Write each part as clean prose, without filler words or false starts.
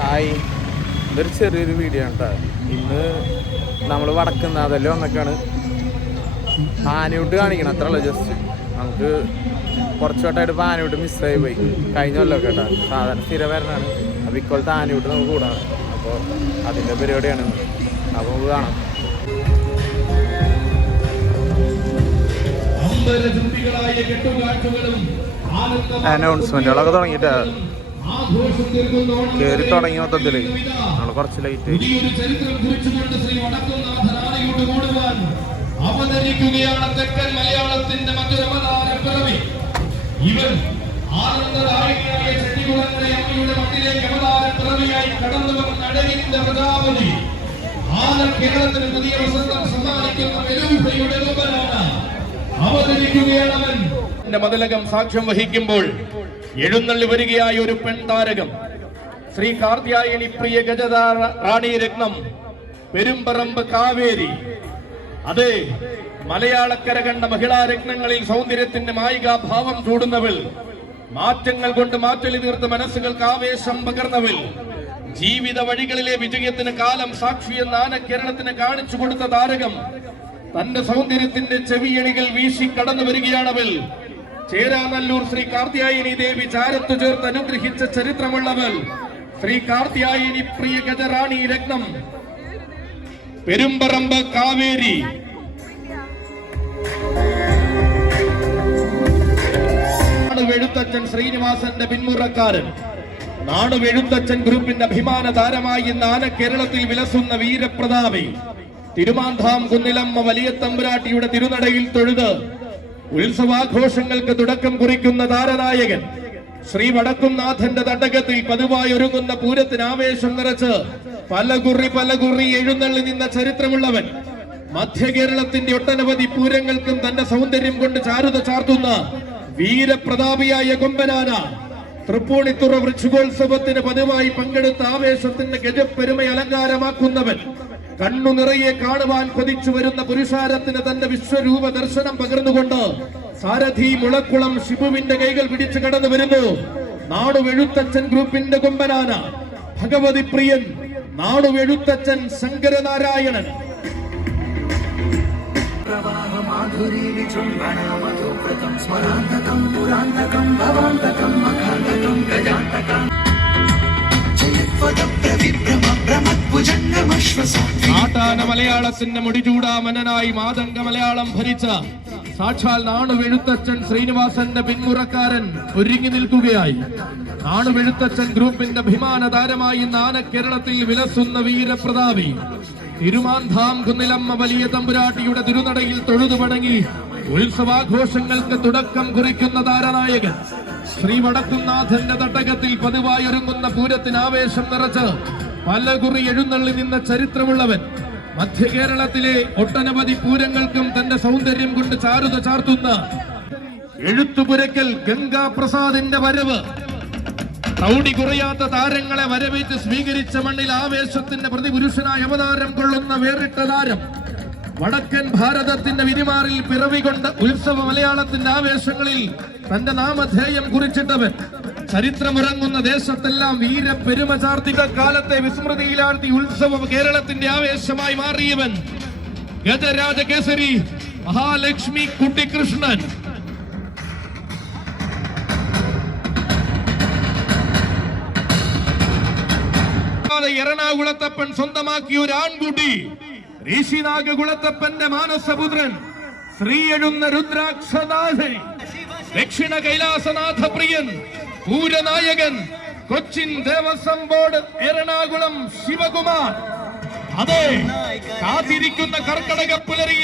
Hi, ഇതൊരു ചെറിയൊരു video ആണ് കേട്ടോ. ഇന്ന് നമ്മൾ വടക്കുന്നാഥല്ലേ വന്നൊക്കെയാണ്. ആനയൂട്ട് കാണിക്കണം അത്രയുള്ളൂ. ജസ്റ്റ് നമുക്ക് കുറച്ച് വട്ടമായിട്ട് ഇപ്പോൾ ആനയൂട്ട് മിസ്സായി പോയി കഴിഞ്ഞ കൊല്ലമൊക്കെ കേട്ടോ. സാധാരണ സ്ഥിര വരണമാണ്. അപ്പോൾ ഇക്കൊല്ലത്തെ ആനയൂട്ട് നമുക്ക് കൂടാണ്. അപ്പോൾ അതിൻ്റെ പരിപാടിയാണ്. അപ്പോൾ നമുക്ക് കാണാം. അനൗൺസ്മെന്റുകളൊക്കെ തുടങ്ങിയിട്ട് കയറി തുടങ്ങി. മൊത്തത്തിൽ നമ്മൾ കുറച്ച് ലൈറ്റ് അവതരിക്കുകയാണ് തെക്കൻ മലയാളത്തിന്റെ മറ്റൊരു അവതാരപ്പിറവി. ഇവൻ ആനന്ദദായിനിയായ ചെട്ടികുളങ്ങര അമ്മയുടെ മണ്ണിലേക്ക് അവതാരപ്പിറവിയായി കടന്നു വന്ന അഴകിന്റെ പ്രജാപതി. കേരളത്തിന് പുതിയ വസന്തം സമ്മാനിക്കുന്ന വെലൂഹയുടെ രൂപനാണ്. അവതരിക്കുകയാണ് അവൻ. മതിലകം സാക്ഷ്യം വഹിക്കുമ്പോൾ എഴുന്നള്ളി വരികയായ ഒരു പെൺതാരകം, ശ്രീ കാർത്യായനി പ്രിയ ഗജധാര റാണി രത്നം പെരുമ്പറമ്പ് കാവേരി. അതെ, മലയാളക്കര കണ്ട മഹിളാ രത്നങ്ങളിൽ സൗന്ദര്യത്തിന്റെ മായികാഭാവം ചൂടുന്നവൾ, മാറ്റങ്ങൾ കൊണ്ട് മാറ്റലി തീർത്ത മനസ്സുകൾക്ക് ആവേശം പകർന്നവൾ, ജീവിത വഴികളിലെ വിജയത്തിന് കാലം സാക്ഷിയെന്ന ആനക്കേരളത്തിന് കാണിച്ചു കൊടുത്ത താരകം. തന്റെ സൗന്ദര്യത്തിന്റെ ചെവിയണികൾ വീശി കടന്നു വരികയാണവൾ. ചേരാനല്ലൂർ ശ്രീ കാർത്യായനി ദേവി ചാരത്തു ചേർത്ത് അനുഗ്രഹിച്ച ചരിത്രമുള്ളവൾ. ശ്രീ കാർത്യായനി പ്രിയ ഗജറാണി രത്നം പെരുമ്പറമ്പ് കാവേരി. നാടുവെഴുത്തച്ഛൻ ശ്രീനിവാസന്റെ പിന്മുറക്കാരൻ, നാടുവെഴുത്തച്ഛൻ ഗ്രൂപ്പിന്റെ അഭിമാന താരമായി ഇന്ന് ആനക്കേരളത്തിൽ വിലസുന്ന വീരപ്രതാപി, തിരുമാന്ധാം കുന്നിലമ്മ വലിയ തമ്പുരാട്ടിയുടെ തിരുനടയിൽ തൊഴുത് ഉത്സവാഘോഷങ്ങൾക്ക് തുടക്കം കുറിക്കുന്ന താരനായകൻ, ശ്രീ വടക്കുംനാഥന്റെ തട്ടകത്തിൽ പതിവായി ഒരുങ്ങുന്ന പൂരത്തിന് ആവേശം നിറച്ച് പലകുറി എഴുന്നള്ളി നിന്ന ചരിത്രമുള്ളവൻ, മധ്യ കേരളത്തിന്റെ ഒട്ടനവധി പൂരങ്ങൾക്കും തന്റെ സൗന്ദര്യം കൊണ്ട് ചാരുത ചാർത്തുന്ന വീരപ്രതാപിയായ കൊമ്പനാന, തൃപ്പൂണിത്തുറ വൃശ്ചികോത്സവത്തിന് പതിവായി പങ്കെടുത്ത ആവേശത്തിന്റെ ഗജപ്പെരുമ അലങ്കാരമാക്കുന്നവൻ, കണ്ണു നിറയെ കാണുവാൻ കൊതിച്ചു വരുന്ന പുരുഷാരത്തിന് തന്റെ വിശ്വരൂപ ദർശനം പകർന്നുകൊണ്ട് സാരഥി മുളക്കുളം ഷിബുവിന്റെ കൈകൾ പിടിച്ചു കടന്നു വരുന്നു. നാടുവെഴുത്തച്ഛൻ ഗ്രൂപ്പിന്റെ കൊമ്പനാന, ഭഗവതി പ്രിയൻ, നാടുവെഴുത്തച്ഛൻ ശങ്കരനാരായണൻ. നാട്ടാന മലയാളത്തിന്റെ മുടിചൂടാമനായി മാതംഗ മലയാളം ഭരിച്ച സാക്ഷാൽ നാടുവെഴുത്തച്ഛൻ ശ്രീനിവാസന്റെ പിന്മുറക്കാരൻ ഒരുങ്ങി നിൽക്കുകയായി. നാടുവെഴുത്തച്ഛൻ ഗ്രൂപ്പിന്റെ അഭിമാന താരമായി ആനക്കേരളത്തിൽ വിലസുന്ന വീരപ്രതാപി, തിരുമാന്ധാം കുന്നിലമ്മ വലിയ തമ്പുരാട്ടിയുടെ തിരുനടയിൽ തൊഴുതു വണങ്ങി ഉത്സവാഘോഷങ്ങൾക്ക് തുടക്കം കുറിക്കുന്ന താരനായകൻ, ശ്രീ വടക്കുംനാഥന്റെ തട്ടകത്തിൽ പതിവായി ഒരുങ്ങുന്ന പൂരത്തിന് ആവേശം നിറച്ച് പലകുറി എഴുന്നള്ളി നിന്ന ചരിത്രമുള്ളവൻ, മധ്യ കേരളത്തിലെ ഒട്ടനവധി പൂരങ്ങൾക്കും തന്റെ സൗന്ദര്യം കൊണ്ട് ചാരുത ചാർത്തുന്ന എഴുത്തുപുരക്കൽ ഗംഗാപ്രസാദിന്റെ വരവ്. പ്രൗഢി കുറയാത്ത താരങ്ങളെ വരവേറ്റ് സ്വീകരിച്ച മണ്ണിൽ ആവേശത്തിന്റെ പ്രതിപുരുഷനായി അവതാരം കൊള്ളുന്ന വേറിട്ട താരം, വടക്കൻ ഭാരതത്തിന്റെ വിരിമാറിൽ പിറവികൊണ്ട് ഉത്സവ മലയാളത്തിന്റെ ആവേശങ്ങളിൽ തന്റെ നാമധേയം കുറിച്ചിട്ടവൻ, ചരിത്രമിറങ്ങുന്ന ദേശത്തെല്ലാം വീരപ്പെരുമ ചാർത്തിക കാലത്തെ വിസ്മൃതിയിലാഴ്ത്തി ഉത്സവം കേരളത്തിന്റെ ആവേശമായി മാറിയവൻ, ഗജരാജകേസരി മഹാലക്ഷ്മി കുട്ടിക്കൃഷ്ണൻ. എറണാകുളത്തപ്പൻ സ്വന്തമാക്കിയ ഒരു ആൺകുട്ടി, ഋഷിനാഗകുളത്തപ്പന്റെ മാനസപുത്രൻ, ശ്രീ എഴുന്ന രുദ്രാക്ഷനാഥൻ, ദക്ഷിണ കൈലാസനാഥ പ്രിയൻ, പൂരനായകൻ, കൊച്ചിൻ ദേവസ്വം ബോർഡ് എറണാകുളം ശിവകുമാർ. അതെ, കാത്തിരിക്കുന്ന കർക്കടക പുലരി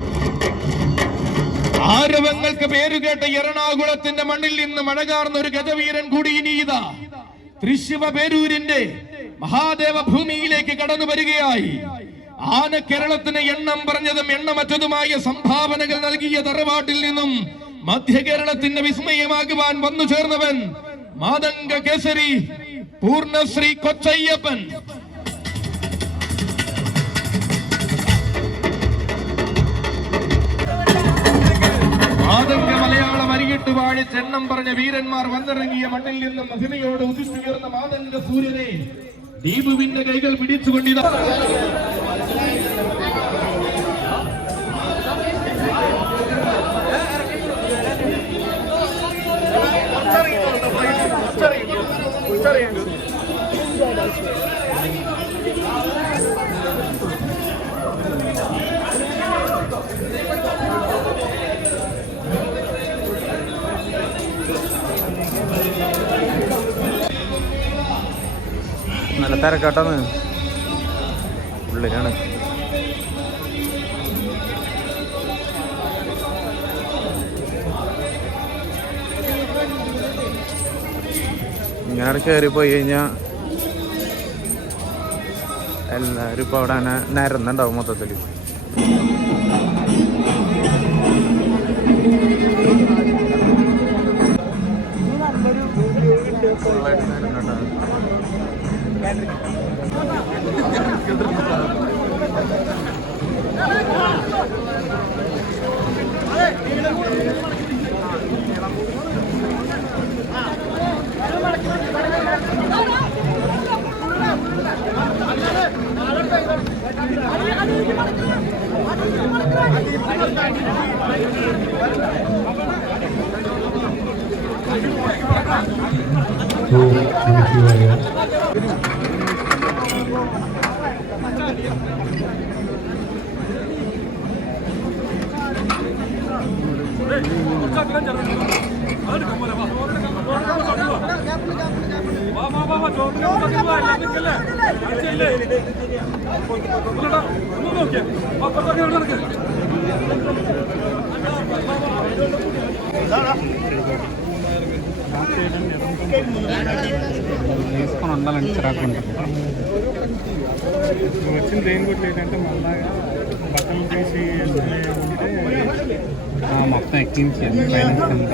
ആരവങ്ങൾക്ക് പേരുകേട്ട എറണാകുളത്തിന്റെ മണ്ണിൽ നിന്ന് മഴകാർന്ന ഒരു ഗജവീരൻ കൂടി ഇനി ഇതാ തൃശ്ശിവ പേരൂരിന്റെ മഹാദേവ ഭൂമിയിലേക്ക് കടന്നു വരികയായി. ആനക്കേരളത്തിന് എണ്ണം പറഞ്ഞതും എണ്ണമറ്റതുമായ സംഭാവനകൾ നൽകിയ തറവാട്ടിൽ നിന്നും മധ്യ കേരളത്തിന്റെ വിസ്മയമാകുവാൻ വന്നു ചേർന്നവൻ, മാതംഗ കേസരി പൂർണ്ണശ്രീ കൊച്ചയ്യപ്പൻ. മാതംഗ മലയാളം അരിയിട്ട് വാഴിച്ചെണ്ണം പറഞ്ഞ വീരന്മാർ വന്നിറങ്ങിയ മണ്ണിൽ നിന്നും മഹിമയോട് ഉദിച്ചുയർന്ന മാതംഗ സൂര്യനെ ദീപുവിന്റെ കൈകൾ പിടിച്ചുകൊണ്ടിതാ നല്ല തിരക്കാട്ടാണ്, ഉള്ളിലാണ്. ഇങ്ങനെ കയറി പോയി കഴിഞ്ഞാൽ എല്ലാവരും ഇപ്പോൾ അവിടെ തന്നെ നിരന്നുണ്ടാവും മൊത്തത്തിൽ. ഫുള്ളായിട്ട് നിരന്നുണ്ടാവും. ఉండాలని చిరాకు ఉంటుంది. వచ్చిన ట్రైన్ కూడా ఏంటంటే మళ్ళా బట్టలు తీసి ఉంటే మొత్తం ఎక్కించాను ట్రైన్ కింద.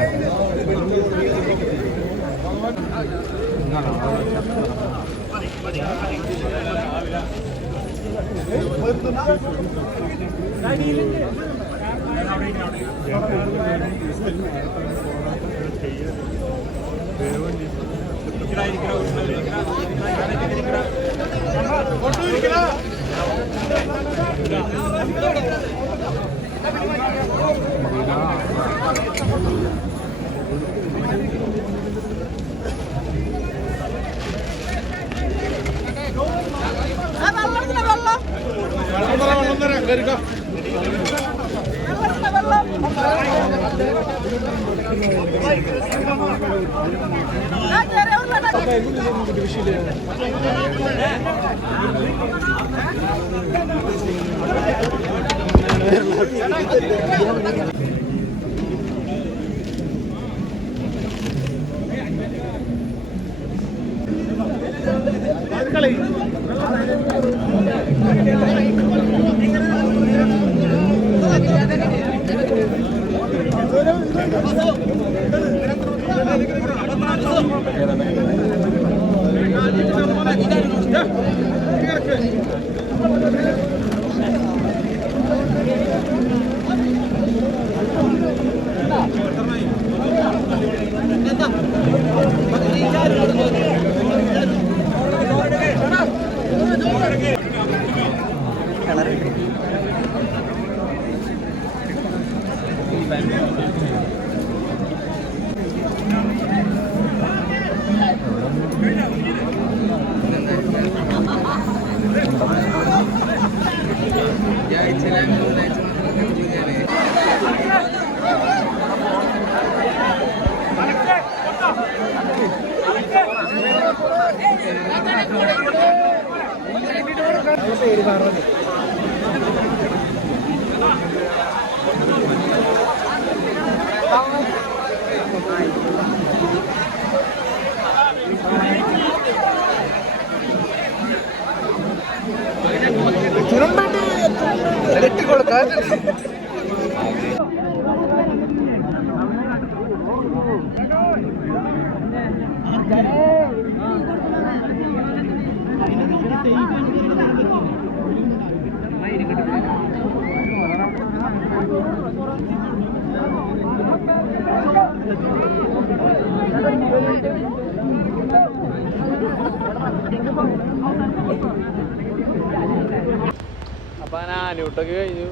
അപ്പം അങ്ങനെ ആനയൂട്ടൊക്കെ കഴിഞ്ഞു.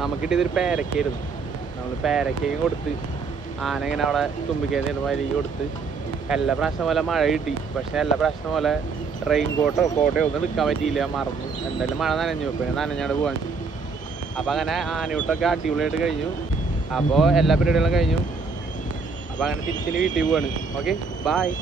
നമുക്ക് കിട്ടിയതൊരു പേരക്കയായിരുന്നു. നമ്മൾ പേരക്കയും കൊടുത്ത് ആന ഇങ്ങനെ അവിടെ തുമ്പിക്കഴിഞ്ഞിട്ട് വലിയ കൊടുത്ത്. എല്ലാ പ്രാവശ്യം പോലെ മഴ കിട്ടി, പക്ഷേ എല്ലാ പ്രാവശ്യം പോലെ റെയിൻ കോട്ടയോ ഒന്നും എടുക്കാൻ പറ്റിയില്ല, മറന്നു. എന്തായാലും മഴ നനഞ്ഞു, പിന്നെ നനഞ്ഞാട് പോകാൻ. അപ്പോൾ അങ്ങനെ ആനയൂട്ടൊക്കെ അടിപൊളിയായിട്ട് കഴിഞ്ഞു. അപ്പോൾ എല്ലാ പരിപാടികളും കഴിഞ്ഞു. അപ്പോൾ അങ്ങനെ തിരിച്ചിന് വീട്ടിൽ പോവാണ്. Okay, bye.